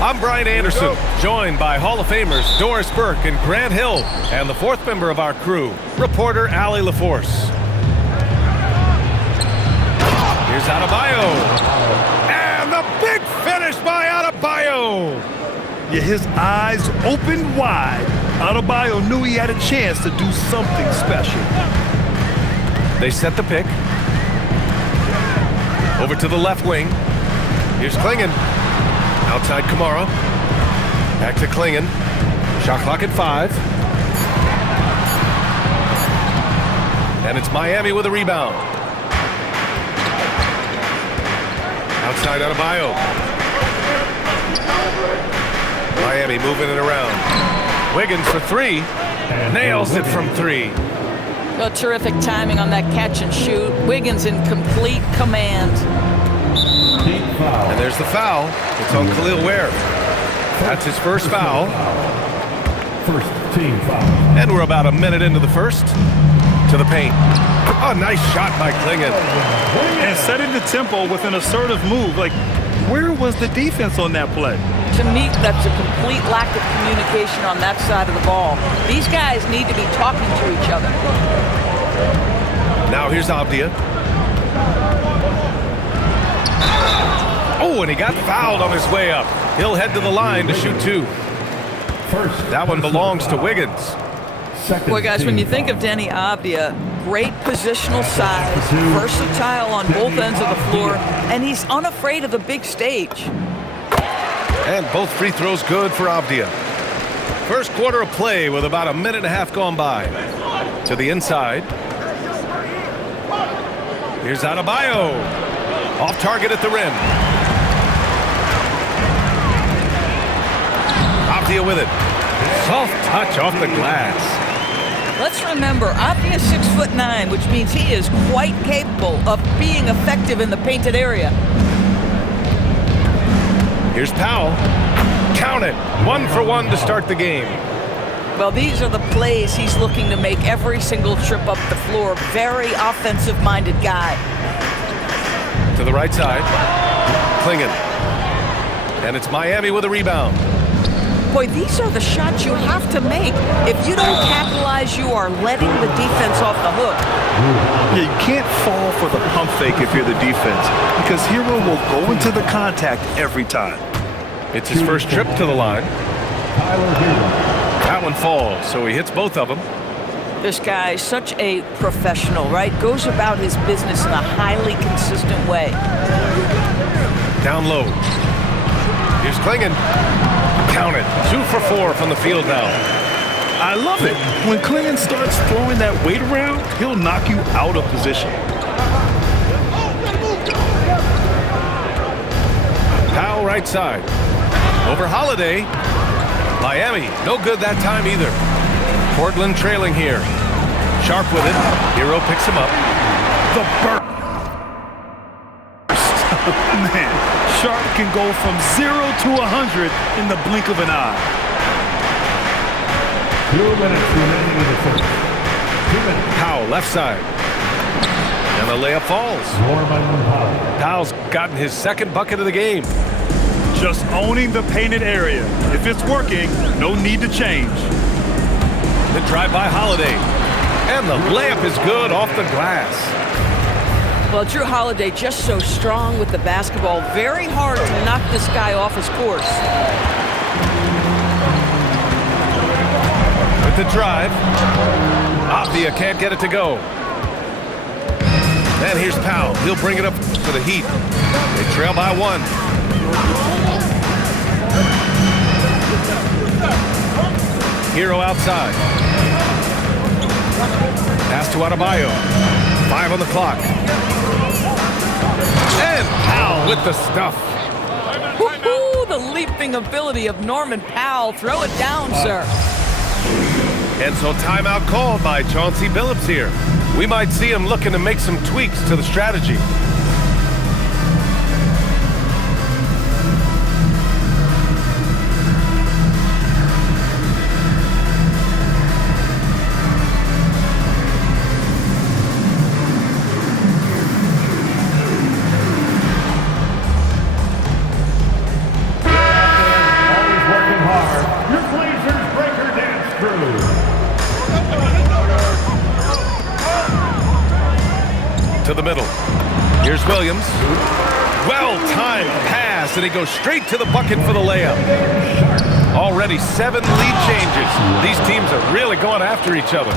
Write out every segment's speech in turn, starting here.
I'm Brian Anderson, joined by Hall of Famers Doris Burke and Grant Hill, and the fourth member of our crew, reporter Allie LaForce. Here's Adebayo. And the big finish by Adebayo. Yeah, his eyes opened wide. Adebayo knew he had a chance to do something special. They set the pick. Over to the left wing. Here's Klingon. Outside Kamara. Back to Klingon. Shot clock at 5. And it's Miami with a rebound. Outside Adebayo. Miami moving it around. Wiggins for 3. Nails it from 3. Oh, terrific timing on that catch and shoot. Wiggins in complete command. And there's the foul. It's on Khalil Ware. That's his first foul. First team foul. And we're about a minute into the first. To the paint. Oh, nice shot by Klingon. And setting the tempo with an assertive move. Like, where was the defense on that play? To me, that's a complete lack of communication on that side of the ball. These guys need to be talking to each other. Now here's Avdia. Oh, and he got fouled on his way up. He'll head to the line to shoot 2. That one belongs to Wiggins. Boy, guys, when you think of Denny Avdia, great positional size, versatile on both ends of the floor, and he's unafraid of the big stage. And both free throws good for Avdia. First quarter of play with about a minute and a half gone by. To the inside. Here's Adebayo. Off target at the rim. Avdia with it. Soft touch off the glass. Let's remember, Avdia's 6'9", which means he is quite capable of being effective in the painted area. Here's Powell. Count it. 1 for 1 to start the game. Well, these are the plays he's looking to make every single trip up the floor. Very offensive-minded guy. To the right side. Klingon. And it's Miami with a rebound. Boy, these are the shots you have to make. If you don't capitalize, you are letting the defense off the hook. Yeah, you can't fall for the pump fake if you're the defense, because Hero will go into the contact every time. It's his first trip to the line. That one falls, so he hits both of them. This guy is such a professional, right? Goes about his business in a highly consistent way. Down low. Here's Klingon. Count it. 2 for 4 from the field now. I love it. When Klingon starts throwing that weight around, he'll knock you out of position. Powell right side. Over Holiday. Miami, no good that time either. Portland trailing here. Sharp with it. Hero picks him up. The burst. Man, Sharp can go from 0 to 100 in the blink of an eye. 2 minutes remaining in the first. 2 minutes. Powell left side. And the layup falls. Powell's gotten his second bucket of the game. Just owning the painted area. If it's working, no need to change. The drive by Holiday. And the layup is good off the glass. Well, Drew Holiday just so strong with the basketball. Very hard to knock this guy off his course. With the drive. Avdia can't get it to go. And here's Powell. He'll bring it up for the Heat. They trail by 1. Hero outside. Pass to Adebayo. 5 on the clock. And Powell with the stuff. Woo-hoo, the leaping ability of Norman Powell. Throw it down, sir. And so timeout called by Chauncey Billups here. We might see him looking to make some tweaks to the strategy. the middle. Here's Williams. Well-timed pass, and he goes straight to the bucket for the layup. Already 7 lead changes. These teams are really going after each other.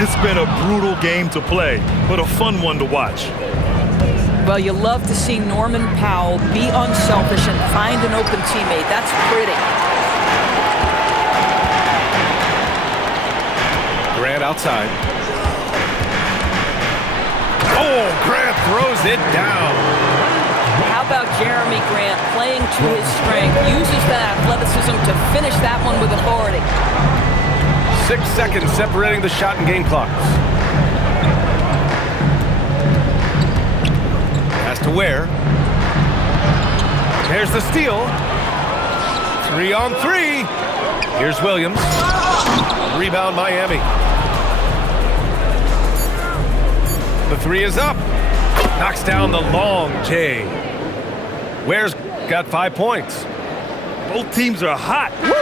It's been a brutal game to play, but a fun one to watch. Well, you love to see Norman Powell be unselfish and find an open teammate. That's pretty. Grant outside. Oh, Grant throws it down. How about Jeremy Grant playing to his strength, uses that athleticism to finish that one with authority. 6 seconds separating the shot and game clocks. Pass to Ware. There's the steal. 3 on 3. Here's Williams. Rebound Miami. The 3 is up. Knocks down the long J. Ware's got 5 points. Both teams are hot. Woo!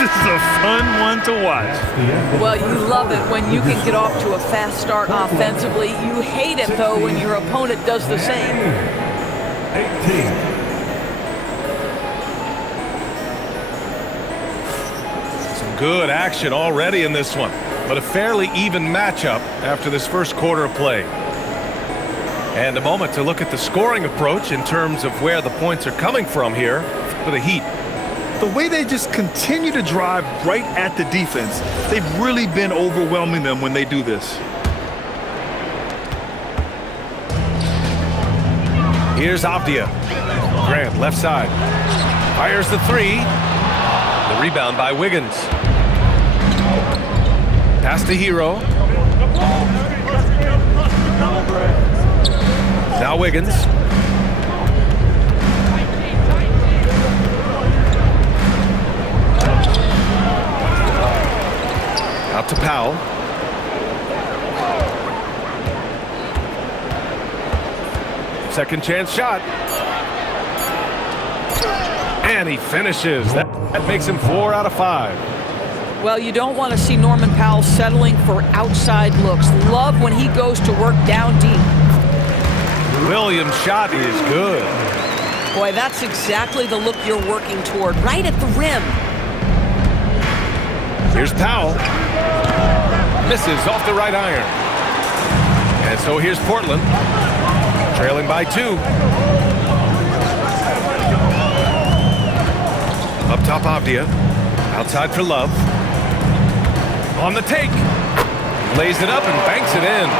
This is a fun one to watch. Well, you love it when you can get off to a fast start offensively. You hate it, though, when your opponent does the same. 18. Some good action already in this one, but a fairly even matchup after this first quarter of play. And a moment to look at the scoring approach in terms of where the points are coming from here for the Heat. The way they just continue to drive right at the defense, they've really been overwhelming them when they do this. Here's Avdia. Grant, left side. Fires the 3. The rebound by Wiggins. Pass to Hero. Now Wiggins. Out to Powell. Second chance shot. And he finishes. That makes him 4 out of 5. Well, you don't want to see Norman Powell settling for outside looks. Love when he goes to work down deep. Williams' shot is good. Boy, that's exactly the look you're working toward, right at the rim. Here's Powell. Misses off the right iron. And so here's Portland. Trailing by 2. Up top, Avdia. Outside for Love. On the take. Lays it up and banks it in.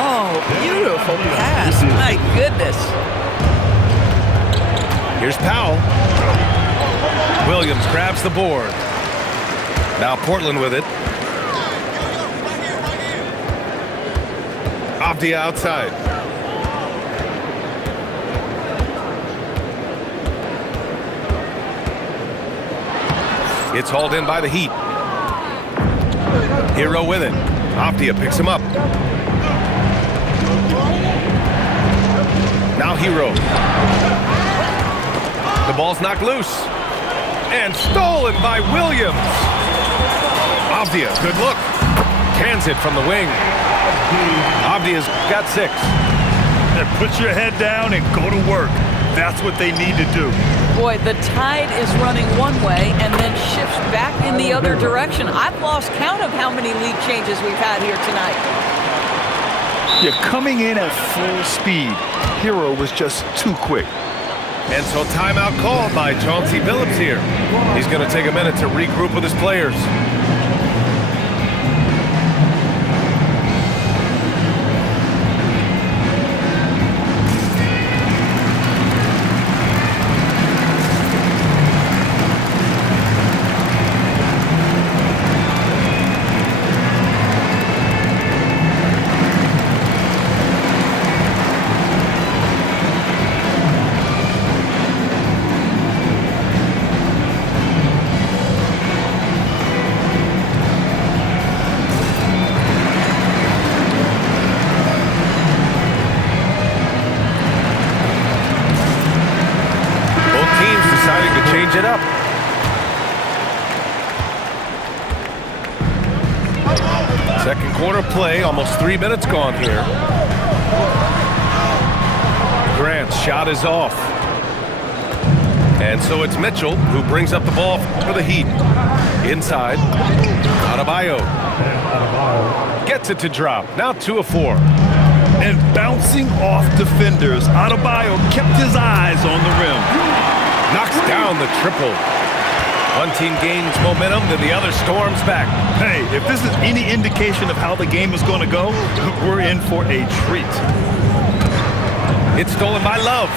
Oh, beautiful pass. My goodness. Here's Powell. Williams grabs the board. Now Portland with it. Avdia outside. It's hauled in by the Heat. Hero with it. Avdia picks him up. Now Hero. The ball's knocked loose. And stolen by Williams. Avdia, good look. Cans it from the wing. Avdia's got 6. Put your head down and go to work. That's what they need to do. Boy, the tide is running one way and then shifts back in the other direction. I've lost count of how many lead changes we've had here tonight. You're coming in at full speed. Hero was just too quick. And so timeout called by Chauncey Billups here. He's going to take a minute to regroup with his players. Change it up. Second quarter play, almost 3 minutes gone here. Grant's shot is off. And so it's Mitchell who brings up the ball for the Heat. Inside. Adebayo. Gets it to drop. Now 2 of 4. And bouncing off defenders, Adebayo kept his eyes on the rim. Knocks down the triple. One team gains momentum, then the other storms back. Hey, if this is any indication of how the game is going to go, we're in for a treat. It's stolen by Love.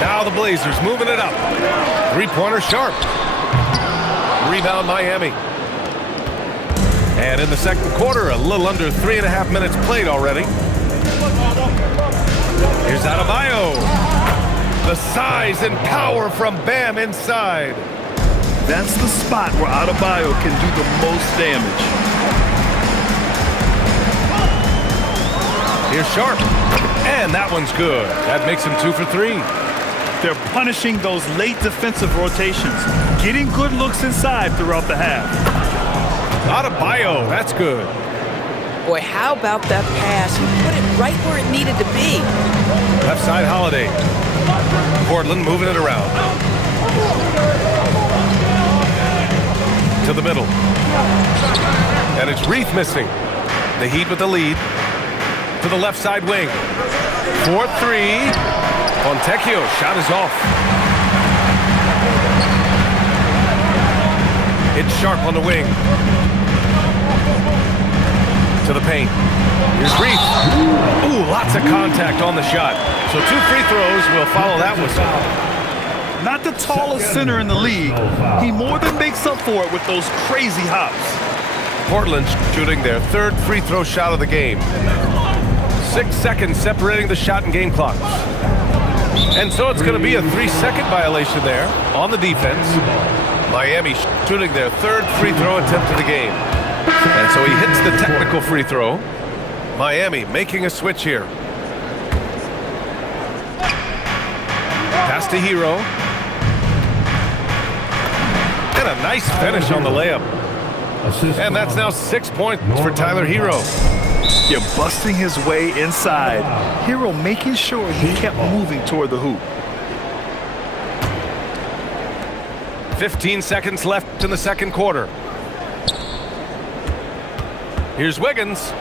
Now the Blazers moving it up. Three-pointer Sharp. Rebound Miami. And in the second quarter, a little under 3.5 minutes played already. Here's Adebayo. The size and power from Bam inside. That's the spot where Adebayo can do the most damage. Here's Sharp. And that one's good. That makes him 2 for 3. They're punishing those late defensive rotations, getting good looks inside throughout the half. Adebayo, that's good. Boy, how about that pass? He put it right where it needed to be. Left side Holiday. Portland moving it around. To the middle. And it's Reith missing. The Heat with the lead. To the left side wing. 4-3. Fontecchio, shot is off. It's Sharp on the wing. To the paint. Here's Reith. Ooh, lots of contact on the shot. So 2 free throws will follow that whistle. Not the tallest center in the league. He more than makes up for it with those crazy hops. Portland shooting their 3rd free throw shot of the game. 6 seconds separating the shot and game clocks. And so it's going to be a 3-second violation there on the defense. Miami shooting their 3rd free throw attempt of the game. And so he hits the technical free throw. Miami making a switch here. Pass to Hero. And a nice finish on the layup. And that's now 6 points for Tyler Hero. You're busting his way inside. Hero making sure he kept moving toward the hoop. 15 seconds left in the second quarter. Here's Wiggins.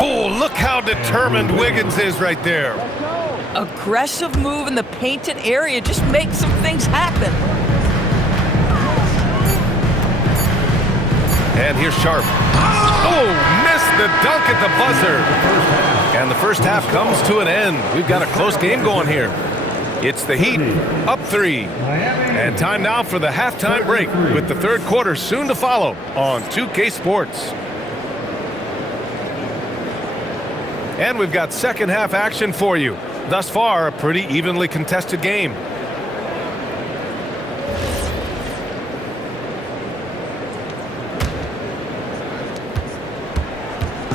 Oh, look how determined Wiggins is right there. Aggressive move in the painted area. Just make some things happen. And here's Sharp. Oh, missed the dunk at the buzzer. And the first half comes to an end. We've got a close game going here. It's the Heat up 3. And time now for the halftime break with the third quarter soon to follow on 2K Sports. And we've got second half action for you. Thus far, a pretty evenly contested game.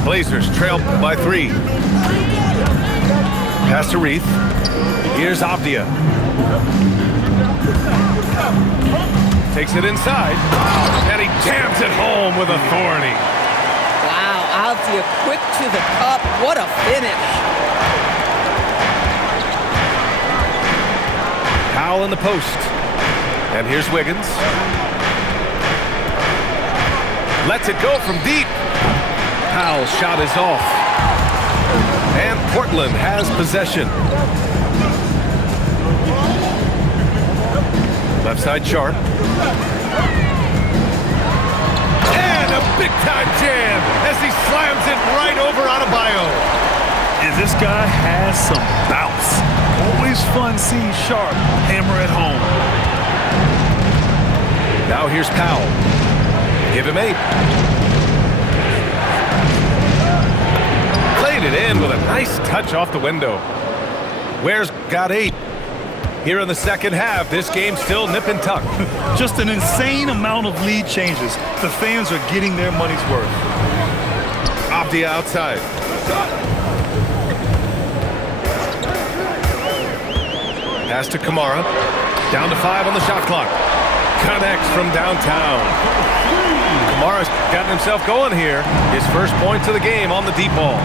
Blazers trail by 3. Pass to Reith. Here's Avdia. Takes it inside. And he jams it home with authority. Wow, Avdia quick to the cup. What a finish. Powell in the post. And here's Wiggins. Lets it go from deep. Powell's shot is off. And Portland has possession. Left side Sharp. And a big-time jam as he slams it right over Adebayo. And this guy has some bounce. Always fun seeing Sharp hammer it home. Now here's Powell. Give him 8. Played it in with a nice touch off the window. Ware's got 8. Here in the second half, this game's still nip and tuck. Just an insane amount of lead changes. The fans are getting their money's worth. Avdia outside. Pass to Kamara. Down to 5 on the shot clock. Connects from downtown. Kamara's gotten himself going here. His first points of the game on the deep ball.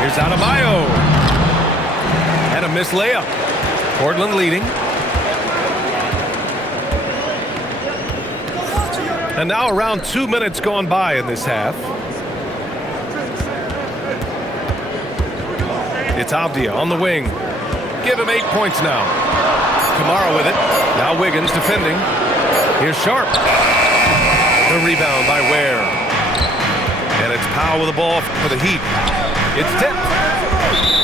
Here's Adebayo. And a missed layup. Portland leading. And now around 2 minutes gone by in this half. It's Avdia on the wing. Give him 8 points now. Kamara with it. Now Wiggins defending. Here's Sharp. The rebound by Ware. And it's Powell with the ball for the Heat. It's tipped.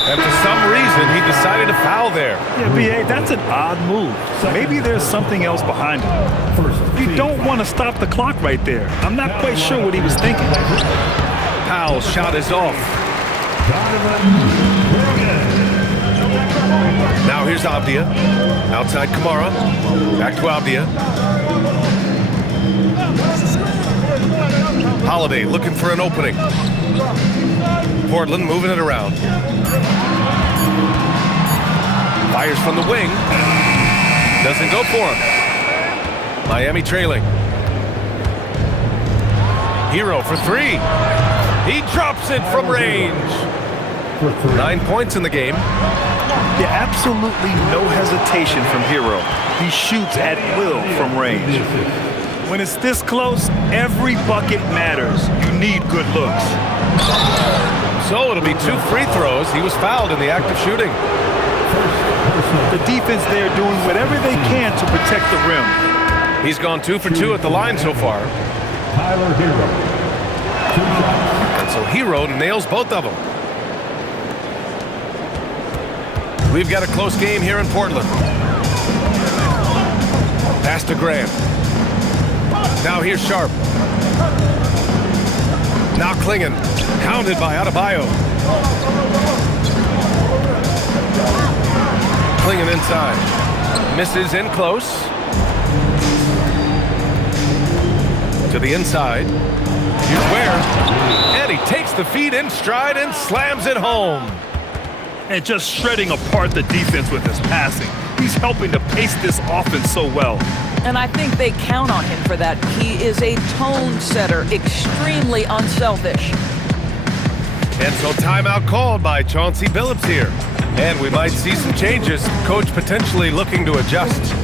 And for some reason, he decided to foul there. Yeah, B.A., that's an odd move. Maybe there's something else behind it. You don't want to stop the clock right there. I'm not quite sure what he was thinking. Powell's shot is off. Now here's Avdia. Outside Kamara. Back to Avdia. Holiday looking for an opening. Portland moving it around. Fires from the wing. Doesn't go for him. Miami trailing. Hero for three. He drops it from range. 9 points in the game. Yeah, absolutely no hesitation from Hero. He shoots at will from range. When it's this close, every bucket matters. You need good looks. So it'll be 2 free throws. He was fouled in the act of shooting. The defense there doing whatever they can to protect the rim. He's gone 2 for 2 at the line so far. Tyler Hero. 2 shots. And so Hero nails both of them. We've got a close game here in Portland. Pass to Grant. Now here's Sharp. Now Klingon. Hounded by Adebayo. Klingon inside. Misses in close. To the inside. Here's Ware. And he takes the feed in stride and slams it home. And just shredding apart the defense with his passing. He's helping to pace this offense so well. And I think they count on him for that. He is a tone setter, extremely unselfish. And so timeout called by Chauncey Billups here. And we might see some changes. Coach potentially looking to adjust.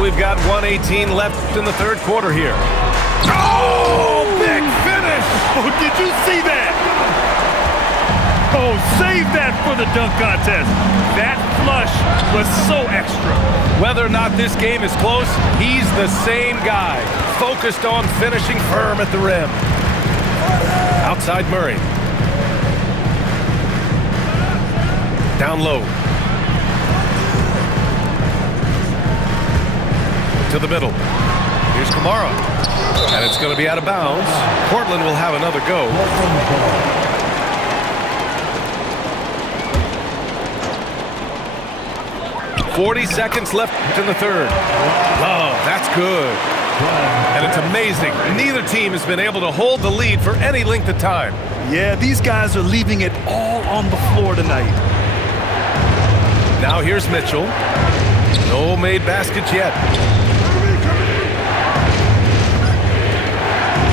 We've got 1:18 left in the third quarter here. Oh, big finish! Oh, did you see that? Oh, save that for the dunk contest. That flush was so extra. Whether or not this game is close, he's the same guy, focused on finishing firm at the rim. Outside Murray. Down low. To the middle. Here's Kamara. And it's going to be out of bounds. Portland will have another go. 40 seconds left in the third. Oh, that's good. And it's amazing. Neither team has been able to hold the lead for any length of time. Yeah, these guys are leaving it all on the floor tonight. Now here's Mitchell. No made baskets yet.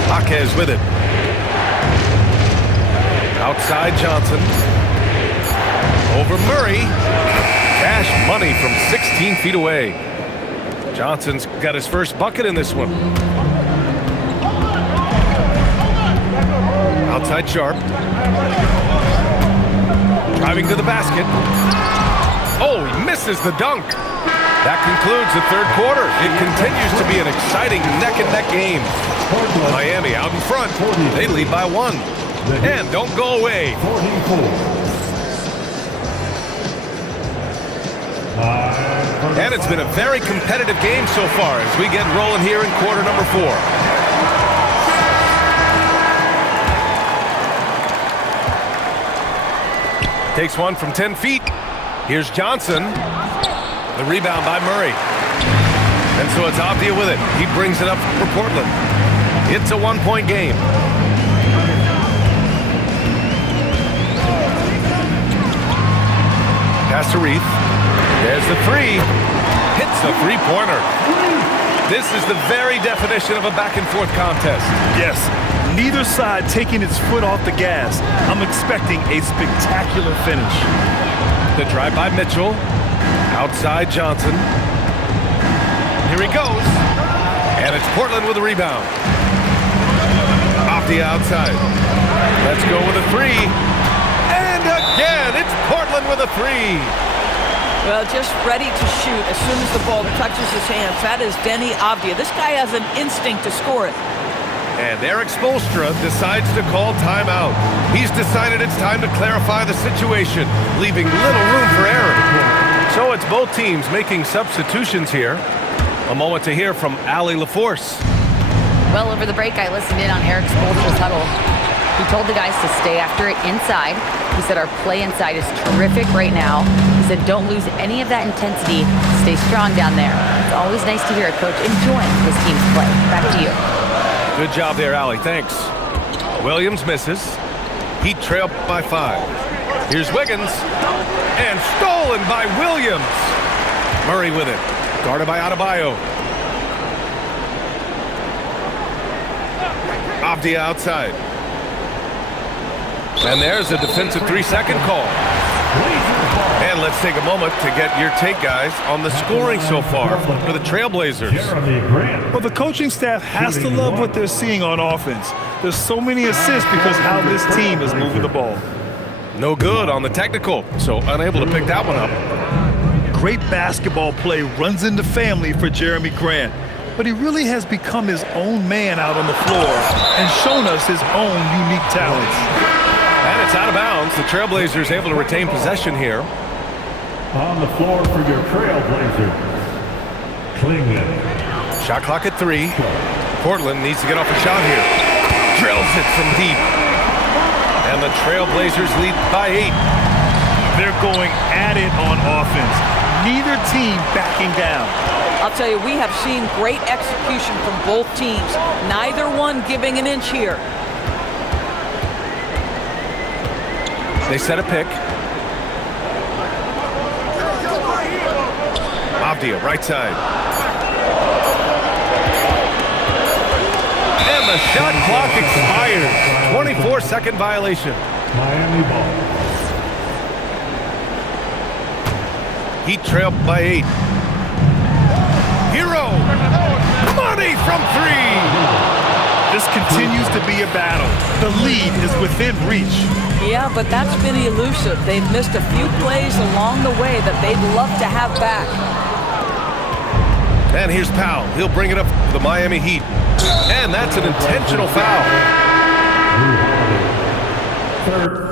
Jaquez with it. Outside Johnson. Over Murray. Cash money from 16 feet away. Johnson's got his first bucket in this one. Outside Sharp. Driving to the basket. Oh, he misses the dunk. That concludes the third quarter. It continues to be an exciting neck-and-neck game. Miami out in front. They lead by 1. And don't go away. And it's been a very competitive game so far as we get rolling here in quarter number 4. Takes one from 10 feet. Here's Johnson. The rebound by Murray. And so it's Avdia with it. He brings it up for Portland. It's a 1-point game. Pass to Reith. There's the three. Hits the three-pointer. This is the very definition of a back-and-forth contest. Yes, neither side taking its foot off the gas. I'm expecting a spectacular finish. The drive by Mitchell. Outside Johnson. Here he goes. And it's Portland with a rebound. Off the outside. Let's go with a three. And again, it's Portland with a three. Well, just ready to shoot as soon as the ball touches his hands. That is Deni Avdia. This guy has an instinct to score it. And Eric Spoelstra decides to call timeout. He's decided it's time to clarify the situation, leaving little room for error. So it's both teams making substitutions here. A moment to hear from Allie LaForce. Well, over the break, I listened in on Eric Spoelstra's huddle. He told the guys to stay after it inside. He said our play inside is terrific right now. He said don't lose any of that intensity. Stay strong down there. It's always nice to hear a coach enjoying his team's play. Back to you. Good job there, Allie. Thanks. Williams misses. Heat trail by 5. Here's Wiggins. And stolen by Williams. Murray with it. Guarded by Adebayo. Avdia outside. And there's a defensive 3-second call. And let's take a moment to get your take, guys, on the scoring so far for the Trailblazers. Well, the coaching staff has to love what they're seeing on offense. There's so many assists because how this team is moving the ball. No good on the technical, so unable to pick that one up. Great basketball play runs into family for Jeremy Grant, but he really has become his own man out on the floor and shown us his own unique talents. And it's out of bounds. The Trailblazers able to retain possession here. On the floor for your Trailblazers, Klingman. Shot clock at 3. Portland needs to get off a shot here. Drills it from deep. And the Trailblazers lead by 8. They're going at it on offense. Neither team backing down. I'll tell you, we have seen great execution from both teams. Neither one giving an inch here. They set a pick. Avdia, right side. And the shot clock expires. 24-second violation. Miami ball. Heat trailed by 8. Hero! Money from 3! This continues to be a battle. The lead is within reach. Yeah, but that's been elusive. They've missed a few plays along the way that they'd love to have back. And here's Powell. He'll bring it up for the Miami Heat. And that's an intentional foul. Third.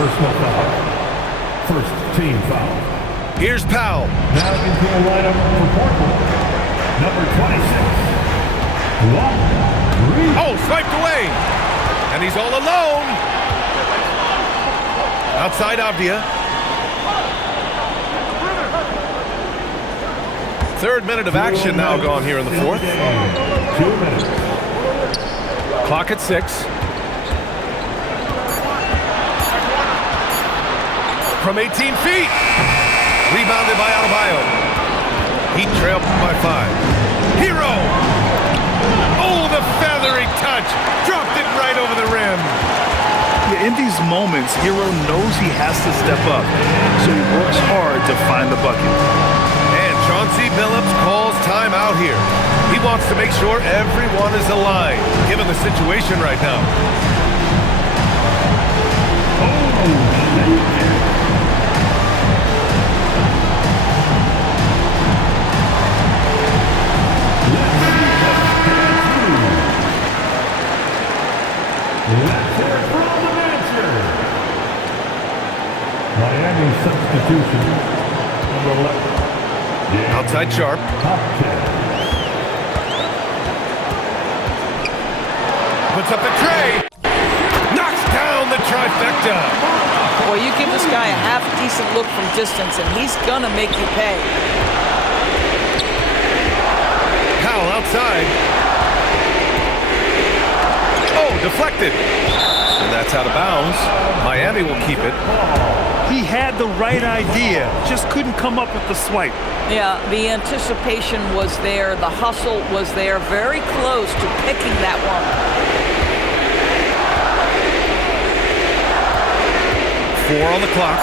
Personal foul. First team foul. Here's Powell. Now into the lineup for Portland. Number 26. Oh, swiped away. And he's all alone. Outside Avdia. Third minute of action now gone here in the fourth. 2 minutes. Clock at 6. From 18 feet. Rebounded by Adebayo. Heat trailed by 5. Hero. Oh, the feather. feathery touch. Dropped it right over the rim. Yeah, in these moments, Hero knows he has to step up, so he works hard to find the bucket. And Chauncey Billups calls timeout here. He wants to make sure everyone is aligned, given the situation right now. Let's hear it from the manager. Miami substitution. Number 11. Outside Sharp. Puts up the tray. Knocks down the trifecta. Boy, you give this guy a half-decent look from distance, and he's going to make you pay. Powell outside. Oh, deflected. And that's out of bounds. Miami will keep it. He had the right idea, just couldn't come up with the swipe. Yeah, the anticipation was there. The hustle was there. Very close to picking that one. 4 on the clock.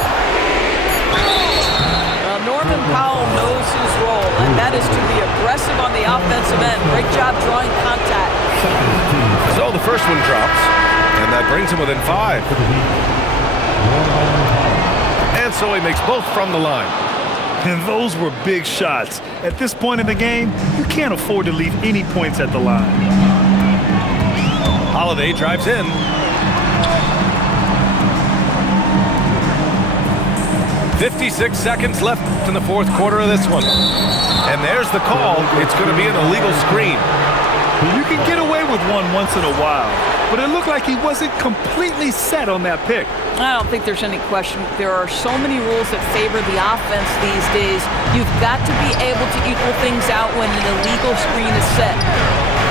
Norman Powell knows his role, and that is to be aggressive on the offensive end. Great job drawing contact. So the first one drops, and that brings him within 5. And so he makes both from the line. And those were big shots. At this point in the game, you can't afford to leave any points at the line. Holiday drives in. "56 seconds left in the fourth quarter of this one." And there's the call. It's going to be an illegal screen. You can get away with one once in a while, but it looked like he wasn't completely set on that pick. I don't think there's any question. There are so many rules that favor the offense these days. You've got to be able to equal things out when an illegal screen is set.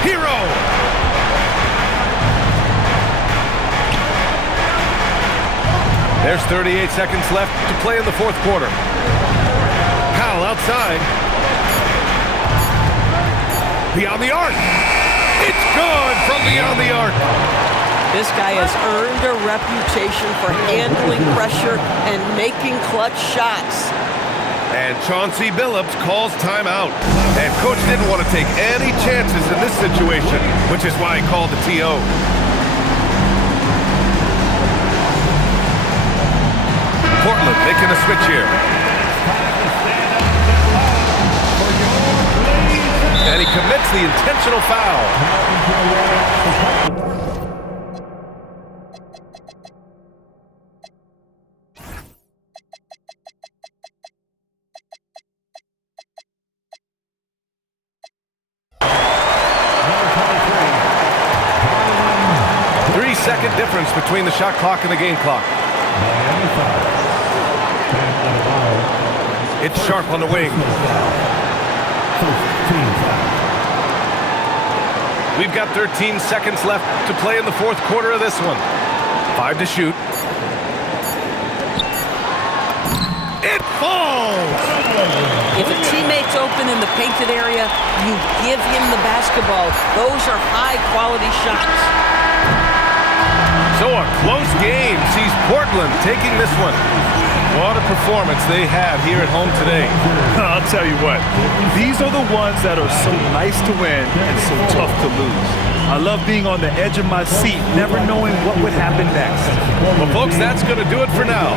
Hero! There's 38 seconds left to play in the fourth quarter. Powell outside. Beyond the arc. It's good from beyond the arc. This guy has earned a reputation for handling pressure and making clutch shots. And Chauncey Billups calls timeout. And coach didn't want to take any chances in this situation, which is why he called the TO. Portland making a switch here. And he commits the intentional foul. 3-second difference between the shot clock and the game clock. It's Sharp on the wing. We've got 13 seconds left to play in the fourth quarter of this one. 5 to shoot. It falls! If a teammate's open in the painted area, you give him the basketball. Those are high-quality shots. So a close game sees Portland taking this one. What a performance they had here at home today. I'll tell you what, these are the ones that are so nice to win and so tough to lose. I love being on the edge of my seat, never knowing what would happen next. Well, folks, that's going to do it for now.